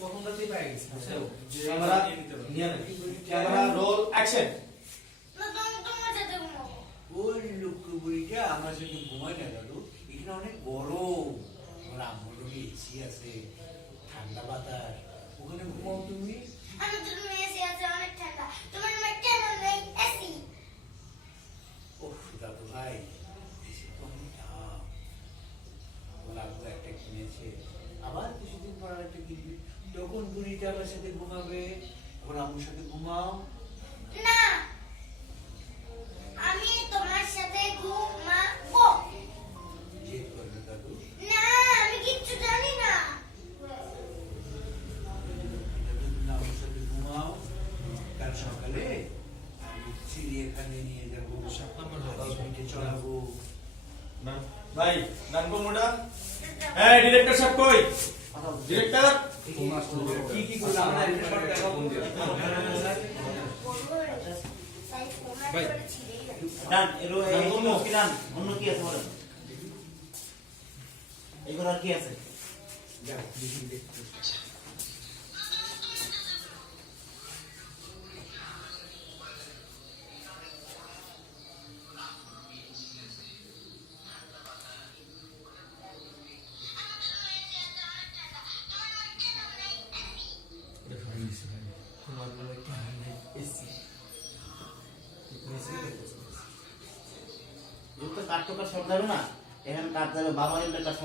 প্রথম রাতেই পেয়ে গেছি? যে ক্যামেরা নিয়ে নিতে পারব। নিয়ে নে ক্যামেরা রোল অ্যাকশন ওই লক্ষ্য বুড়িটা আমার সাথে ঘুমায় না দাদু এখানে অনেক গরম। আমার আম্মুর রুমে এসি আছে ঠান্ডা বাতাস ওখানে ঘুমাও। তুমি। আমার তো রুমে এসি আছে অনেক ঠান্ডা। তোমার রুমে কেন নেই? এসি ও দাদু ভাই এসি তো অনেক দাম। একটা কিনেছে। আবার কিছুদিন পর একটা কিনবে। তখন বুড়িটা আমার সাথে ঘুমাবে ওর আম্মুর সাথে ঘুমাও। না আমি তোমার সাথে ঘুমাবো। জেদ করবে দাদু। না আমি কিচ্ছু জানি না। আমার সাথে ঘুমাও। কাল সকালে আমি চিড়িয়াখানে নিয়ে যাব। সাত নম্বর চড়াবো। ভাই ডান কোমোটা এই ডিরেক্টর সাহেব কই? ডিরেক্টর কি কি করলাম আমরা এটা দেখাবো তাই ভাই। করে ছিঁড়েই গেল। ডান এলো ডান কি ডান? অন্য কি আছে বলেন? এগুলো আর কি আছে? যেহেতু কাঠ তো কাঠ না এখানে কাঠ যাবে বাবা এলে কাঠ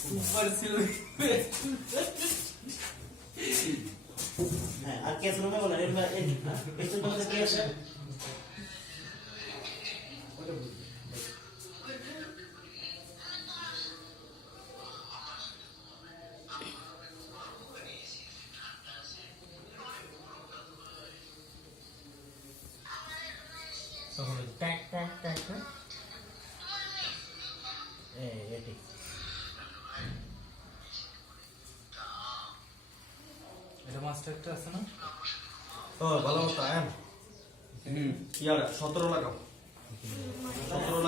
সুপার ছিল হ্যাঁ আর কি আছে রুমে বলেন এর এর এর মধ্যে কি আছে তখন ট্যাক ট্যাক ট্যাক ট্যাক। এটি। এটা মাস্টারটা আছে না? ও ভালো মতো আয়ান। ইয়ার সতেরো লাগাও। সতেরো লাগাও।